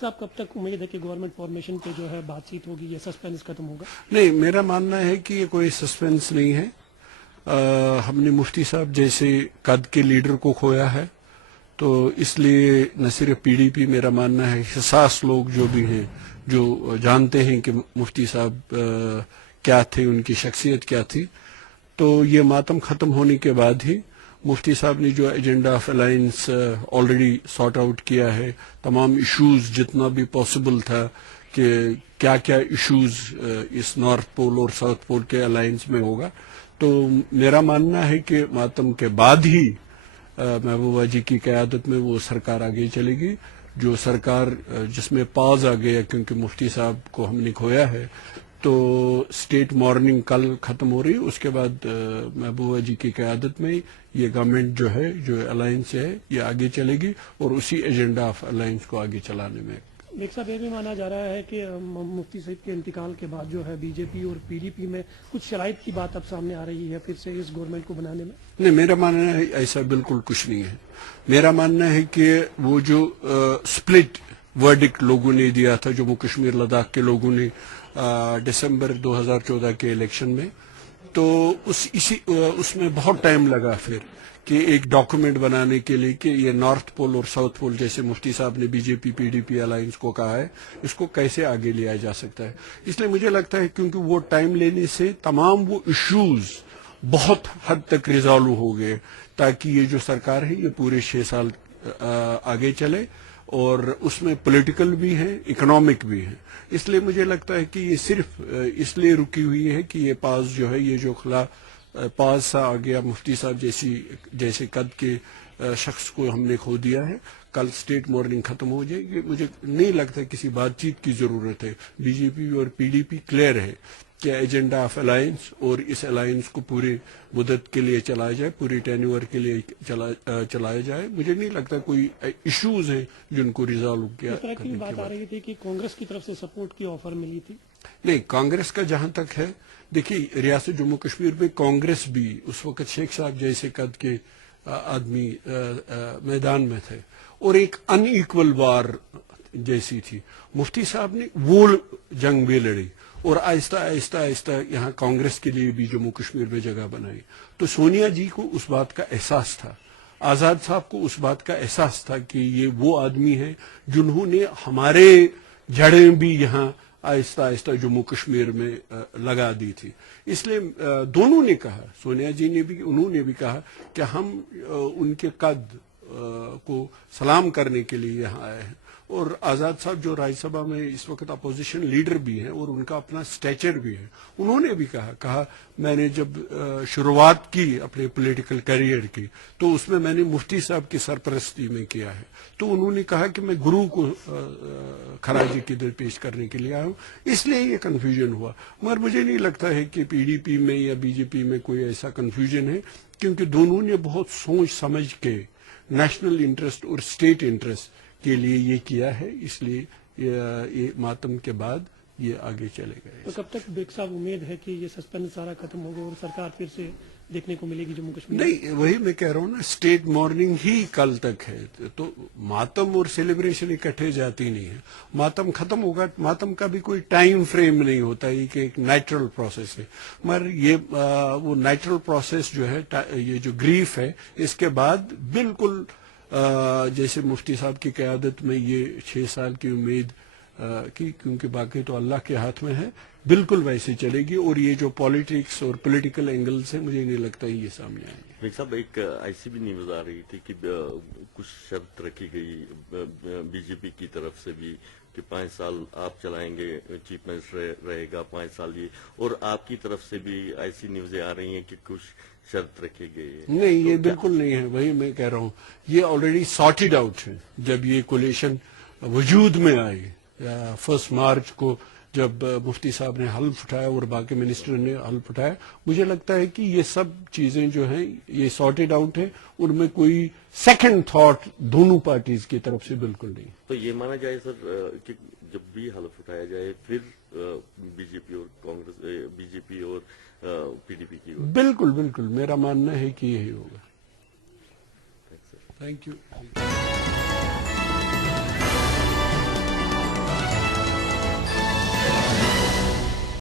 Bag صاحب کب تک امید ہے کہ گورنمنٹ فارمیشن پہ جو ہے بات چیت ہوگی یا سسپینس ختم ہوگا؟ نہیں، میرا ماننا ہے کہ یہ کوئی سسپینس نہیں ہے. ہم نے مفتی صاحب جیسے قد کے لیڈر کو کھویا ہے، تو اس لیے نہ صرف پی ڈی پی، میرا ماننا ہے حساس لوگ جو بھی ہیں، جو جانتے ہیں کہ مفتی صاحب کیا تھے، ان کی شخصیت کیا تھی، تو یہ ماتم ختم ہونے کے بعد ہی مفتی صاحب نے جو agenda of alliance already sort out کیا ہے، تمام ایشوز جتنا بھی پاسبل تھا کہ کیا کیا ایشوز اس نارتھ پول اور ساؤتھ پول کے الائنس میں ہوگا، تو میرا ماننا ہے کہ ماتم کے بعد ہی محبوبہ جی کی قیادت میں وہ سرکار آگے چلے گی. جو سرکار جس میں پاز آ گیا کیونکہ مفتی صاحب کو ہم نے کھویا ہے، تو اسٹیٹ مارننگ کل ختم ہو رہی، اس کے بعد محبوبہ جی کی قیادت میں یہ گورنمنٹ جو ہے، جو الائنس ہے، یہ آگے چلے گی اور اسی ایجنڈا آف الائنس کو آگے چلانے میں. بیگ صاحب یہ بھی مانا جا رہا ہے کہ مفتی صاحب کے انتقال کے بعد جو ہے بی جے پی اور پی ڈی پی میں کچھ شرائط کی بات اب سامنے آ رہی ہے پھر سے اس گورنمنٹ کو بنانے میں. نہیں، میرا ماننا ہے ایسا بالکل کچھ نہیں ہے. میرا ماننا ہے کہ وہ جو سپلٹ ورڈکٹ لوگوں نے دیا تھا، جموں کشمیر لداخ کے لوگوں نے دسمبر 2014 کے الیکشن میں، تو اس میں بہت ٹائم لگا پھر کہ ایک ڈاکومنٹ بنانے کے لیے کہ یہ نارتھ پول اور ساؤتھ پول، جیسے مفتی صاحب نے بی جے پی پی ڈی پی الائنس کو کہا ہے، اس کو کیسے آگے لیا جا سکتا ہے. اس لیے مجھے لگتا ہے کیونکہ وہ ٹائم لینے سے تمام وہ ایشوز بہت حد تک ریزالو ہو گئے، تاکہ یہ جو سرکار ہے یہ پورے 6 سال آگے چلے، اور اس میں پولیٹیکل بھی ہیں، اکنامک بھی ہیں. اس لیے مجھے لگتا ہے کہ یہ صرف اس لیے رکی ہوئی ہے کہ یہ پاس جو ہے، یہ جو خلا پاس سا آ گیا، مفتی صاحب جیسے قد کے شخص کو ہم نے کھو دیا ہے. کل اسٹیٹ مارننگ ختم ہو جائے گی. مجھے نہیں لگتا کسی بات چیت کی ضرورت ہے. بی جے پی اور پی ڈی پی کلیئر ہے کہ ایجنڈا آف الائنس، اور اس الائنس کو پوری مدت کے لیے چلایا جائے، پوری ٹینیور کے لیے چلایا جائے. مجھے نہیں لگتا کوئی ایشوز ہیں جن کو ریزالو کیا. اس طرح کی بات آ رہی تھی کہ کانگریس کی طرف سے سپورٹ کی آفر ملی تھی. نہیں، کانگریس کا جہاں تک ہے، دیکھیے ریاست جموں کشمیر میں کانگریس بھی اس وقت شیخ صاحب جیسے قد کے آدمی میدان میں تھے، اور ایک ان ایکول وار جیسی تھی. مفتی صاحب نے وہ جنگ بھی لڑی، اور آہستہ آہستہ آہستہ یہاں کانگریس کے لیے بھی جموں کشمیر میں جگہ بنائی. تو سونیا جی کو اس بات کا احساس تھا، آزاد صاحب کو اس بات کا احساس تھا کہ یہ وہ آدمی ہیں جنہوں نے ہمارے جڑیں بھی یہاں آہستہ آہستہ جموں کشمیر میں لگا دی تھی. اس لیے دونوں نے کہا، سونیا جی نے بھی، انہوں نے بھی کہا کہ ہم ان کے قد کو سلام کرنے کے لیے یہاں آئے ہیں. اور آزاد صاحب جو راجیہ سبھا میں اس وقت اپوزیشن لیڈر بھی ہیں اور ان کا اپنا سٹیچر بھی ہے، انہوں نے بھی کہا میں نے جب شروعات کی اپنے پولیٹیکل کیریئر کی تو اس میں نے مفتی صاحب کی سرپرستی میں کیا ہے. تو انہوں نے کہا کہ میں گرو کو خراج عقیدت پیش کرنے کے لیے آیا ہوں. اس لیے یہ کنفیوژن ہوا. مگر مجھے نہیں لگتا ہے کہ پی ڈی پی میں یا بی جے پی میں کوئی ایسا کنفیوژن ہے، کیونکہ دونوں نے بہت سوچ سمجھ کے نیشنل انٹرسٹ اور اسٹیٹ انٹرسٹ کے لیے یہ کیا ہے. اس لیے یہ ماتم کے بعد یہ آگے چلے گئے. تو کب تک بیگ صاحب امید ہے کہ یہ سسپینس سارا ختم ہوگا اور سرکار پھر سے دیکھنے کو ملے گی جموں کشمیر؟ نہیں، وہی میں کہہ رہا ہوں نا، اسٹیٹ مارننگ ہی کل تک ہے، تو ماتم اور سیلیبریشن اکٹھے جاتی نہیں ہے. ماتم ختم ہوگا، ماتم کا بھی کوئی ٹائم فریم نہیں ہوتا، یہ کہ ایک نیچرل پروسیس ہے. مگر یہ وہ نیچرل پروسیس جو ہے، یہ جو گریف ہے، اس کے بعد بالکل جیسے مفتی صاحب کی قیادت میں یہ 6 سال کی امید کی، کیونکہ باقی تو اللہ کے ہاتھ میں ہے، بالکل ویسے چلے گی. اور یہ جو پالیٹکس اور پولیٹیکل اینگلز ہیں، مجھے نہیں لگتا یہ سامنے آئیں گے. بیگ صاحب، ایک ایسی بھی نیوز آ رہی تھی کہ کچھ شرط رکھی گئی بی جے پی کی طرف سے بھی کہ 5 سال آپ چلائیں گے، چیف منسٹر رہے گا 5 سال یہ، اور آپ کی طرف سے بھی ایسی نیوزیں آ رہی ہیں کہ کچھ شرط رکھے گئے. نہیں، یہ بالکل نہیں ہے. وہی میں کہہ رہا ہوں، یہ آلریڈی سارٹیڈ آؤٹ ہے. جب یہ کولیشن وجود میں آئی 1 مارچ کو، جب مفتی صاحب نے حلف اٹھایا اور باقی منسٹر نے حلف اٹھایا، مجھے لگتا ہے کہ یہ سب چیزیں جو ہیں یہ سارٹیڈ آؤٹ ہے. ان میں کوئی سیکنڈ تھاٹ دونوں پارٹیز کی طرف سے بالکل نہیں. تو یہ مانا جائے سر کہ جب بھی حلف اٹھایا جائے پھر بی جے پی اور کانگریس، بی جے پی اور پی ڈی پی کی؟ بالکل بالکل، میرا ماننا ہے کہ یہی ہوگا. Thank you.